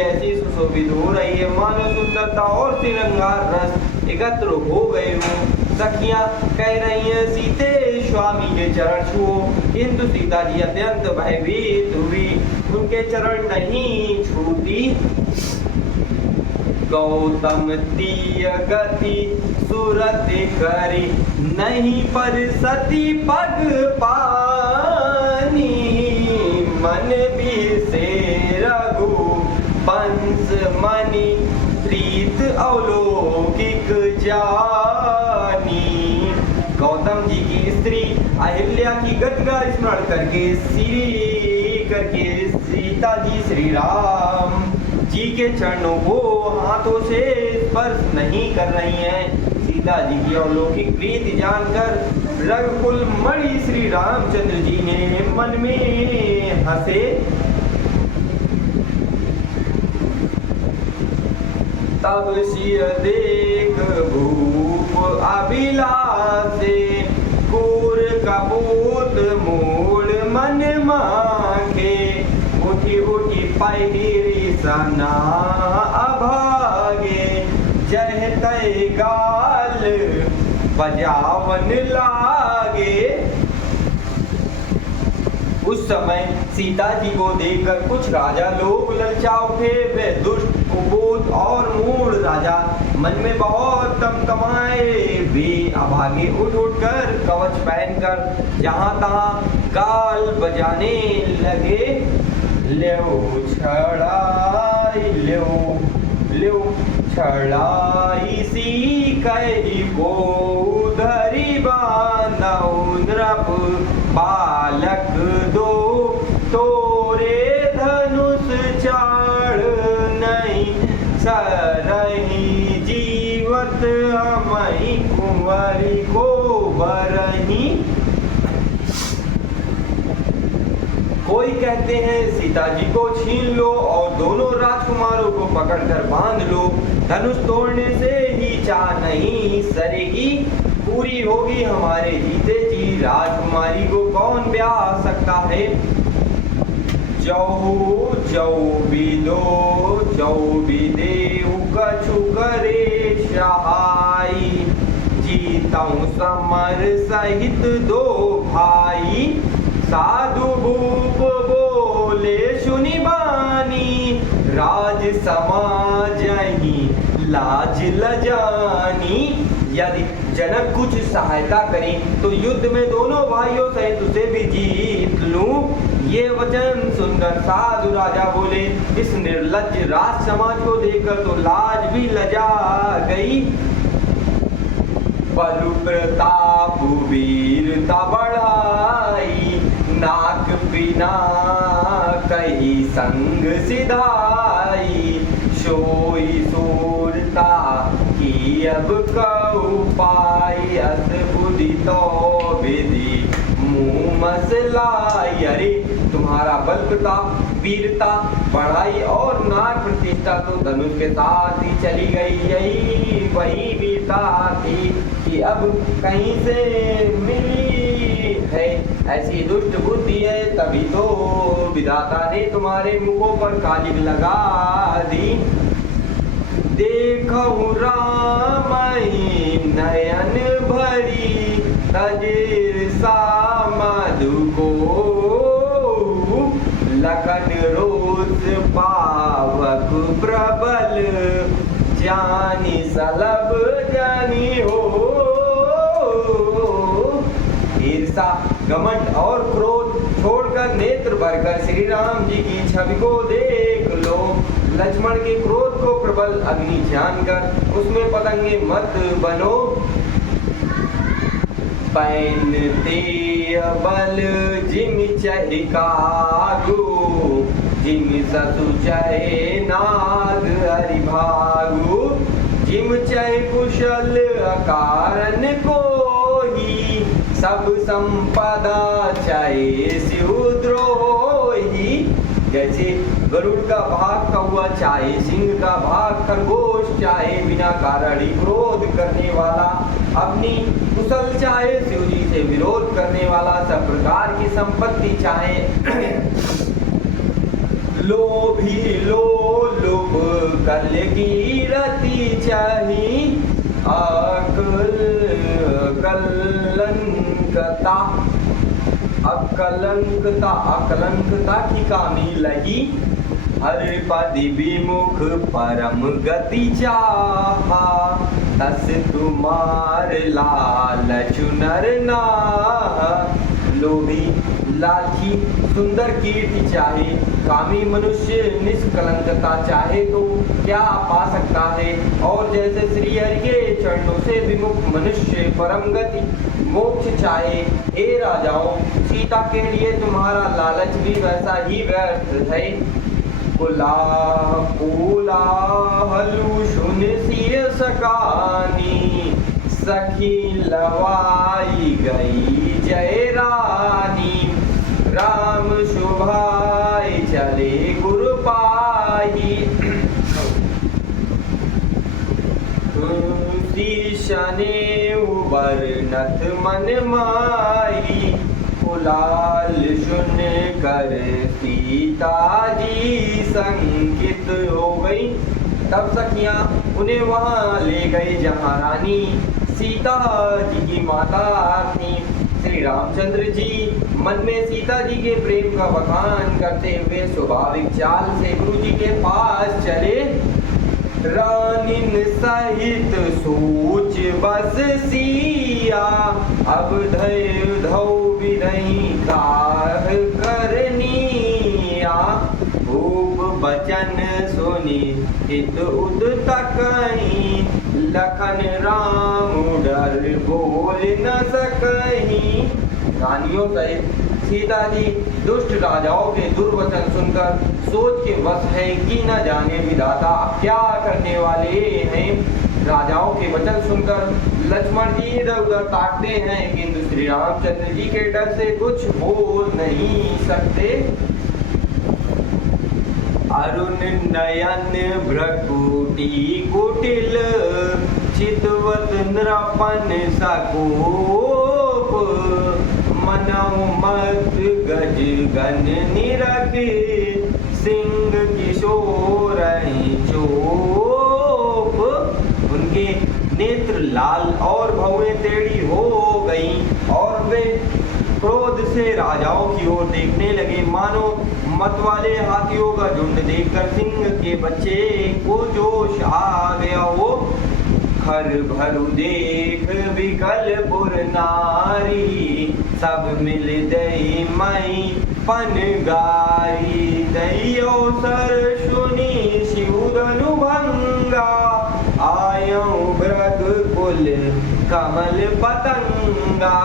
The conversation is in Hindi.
ऐसी सुशोभित हो रही है मानो सुंदरता और श्रृंगार रस एकत्र हो गए हो। सखियां कह रही हैं सीते स्वामी के चरण छुओ, किंतु सीता जी अत्यंत भयभीत हुई, उनके चरण नहीं छूती। गौतम तीय गति सुरत करी, नहीं पर सती पग पानी, मन भी से रघु पंस मणि, प्रीत अवलौकिक जानी। गौतम जी की स्त्री अहिल्या की गति का स्मरण करके सीता जी श्री राम जी के चरणों को हाथों से स्पर्श नहीं कर रही हैं। सीता जी की अलौकिक प्रीति जानकर रघुकुल मणि श्री रामचंद्र जी ने मन में हंसे। तब सिय देख भूप अभिलाषे, कूर कपूत मूल मन मांगे, उठी उठी पहिरी सना अभागे, जय तय गाल बजावन लागे। उस समय सीता जी को देखकर कुछ राजा लोग ललचा उठे। वे दुष्ट कुबोध और मूढ़ राजा मन में बहुत तमतमाए। वे अभागे उठ उठकर कवच पहनकर जहां तहां गाल बजाने लगे। ल्यो छड़ाई ल्यो छड़ाई सी कही को धरी बांधऊ, नृप बालक दो तोरे धनुष चाड़ नहीं, सरही जीवत हमई कुंवरी को बरही। कोई कहते हैं सीता जी को छीन लो और दोनों राजकुमारों को पकड़कर बांध लो, धनुष तोड़ने से ही चाह नहीं सरेगी, पूरी होगी हमारे जीते जी। राजकुमारी को कौन ब्याह सकता है। जौ जौ विदेव कछु करे सहाई, जीताऊं समर सहित दो भाई। साधु भूप बोले सुनि बानी, राज समाज ही लाज लजानी। यदि जनक कुछ सहायता करें तो युद्ध में दोनों भाइयों सहित उसे भी जीत लूं। ये वचन सुनकर साधु राजा बोले, इस निर्लज्ज राज समाज को देखकर तो लाज भी लजा गई। बलु प्रताप वीरता बढ़ाई, नाक बिना कही संग सिधाई। सोई सूरता की अब कहु पाई, अस बुद्धि तो विधि मुँह मसलाई। अरे तुम्हारा बल प्रताप वीरता बढ़ाई और नाक प्रतिष्ठा तो धनुष के साथ ही चली गई। यही वही वीरता थी कि अब कहीं से मिली है। ऐसी दुष्ट बुद्धि है, तभी तो विधाता ने तुम्हारे मुखों पर कालिक लगा दी। देखो राम नयन भरी, तजिर सा मधु को लखन रोज पावक प्रबल, जानी सलब जानी हो। ईर्षा घमंड और क्रोध छोड़कर नेत्र भरकर श्री राम जी की छवि को देख लो। लक्ष्मण के क्रोध को प्रबल अग्नि जानकर उसमें पतंगे मत बनो। पहनते बल जिम चहि कागु, जिम ससु चहे नाग हरि भागु। जिम चहि कुशल अकारण कोही, सब संपदा चाहे शिवद्रोही। जैसे गरुड़ का भाग कौवा चाहे सिंह का भाग खरगोश, चाहे बिना कारण ही क्रोध करने वाला, अपनी कुशल चाहे शिव जी से विरोध करने वाला, सब प्रकार की संपत्ति चाहे लोभी लो की रति चाही अकलंकता की कामी लगी, हर पद विमुख परम गति चाहा, तस तुम्हार लालच नर ना। लोभी लालची सुंदर कीर्ति चाहे, कामी मनुष्य निष्कलंकता चाहे तो क्या पा सकता है। और जैसे श्री हरि के चरणों से विमुख मनुष्य परम गति मोक्ष चाहे, हे राजाओं सीता के लिए तुम्हारा लालच भी वैसा ही व्यर्थ है। कोलाहलु सुन सिय सकानी, सखी लवाई गई जय रानी। राम शुभाई चले गुरु पाही, शने वर्णत मन माई। कुलाल सुन कर सीता जी संकित हो गई। तब सखियां उन्हें वहां ले गई जहां रानी सीता जी की माता थी। श्री रामचंद्र जी मन में सीता जी के प्रेम का बखान करते हुए स्वाभाविक चाल से गुरु जी के पास चले। रानिन सहित सोच बस सिया, अब धौ विदई काह करनिया। खूब बचन सुनी हित उद तकई, लखन राम डर बोल न सकहीं। रानियों सहित सीता जी दुष्ट राजाओं के दुर्वचन सुनकर सोच के वश है कि न जाने विधाता क्या करने वाले हैं। राजाओं के वचन सुनकर लक्ष्मण जी इधर उधर ताकते हैं, किंतु श्री रामचंद्र जी के डर से कुछ बोल नहीं सकते। अरुण नयन भ्रकुटी कुटिल, चितवत नृपन सकोप। मनऊ मत गज गन निरख, सिंह किशोर चोप। उनके नेत्र लाल और भौएं टेढ़ी हो गईं और वे क्रोध से राजाओं की ओर देखने लगे, मानो मतवाले हाथियों का झुंड देखकर सिंह के बच्चे को जोश आ गया हो। खर भरु देख विकल पुर नारी, सब मिल दई मई पन गारी। दैयो सर सुनी शिवधनु भंगा, आयऊ भृग कुल कमल पतंगा।